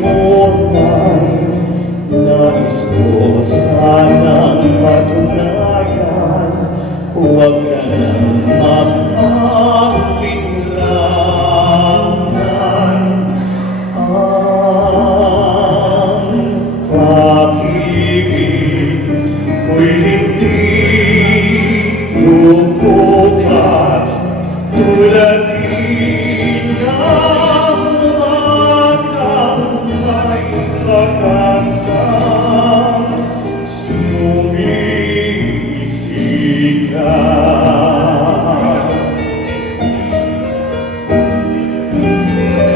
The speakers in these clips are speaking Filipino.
tunay. Nais ko sanang patunayan, huwag ka nang magpakitlangan. Ang pag-ibig ko'y hindi kukupas tulad din ng umagang may pag-asang sumisikat.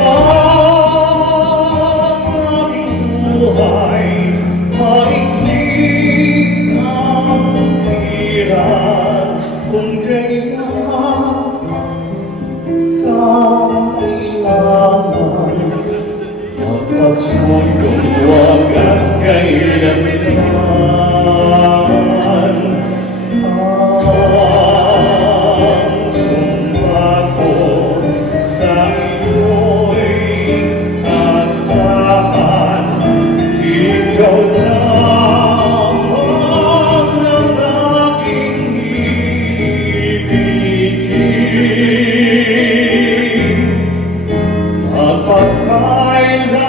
Ang aking buhay maikli ang hirap, kung kaya kailangan mapagsulong wagas kailanman. Ang sumpa ko sa iyo'y asahan, ikaw lamang ang aking ibigin. Mapagkailan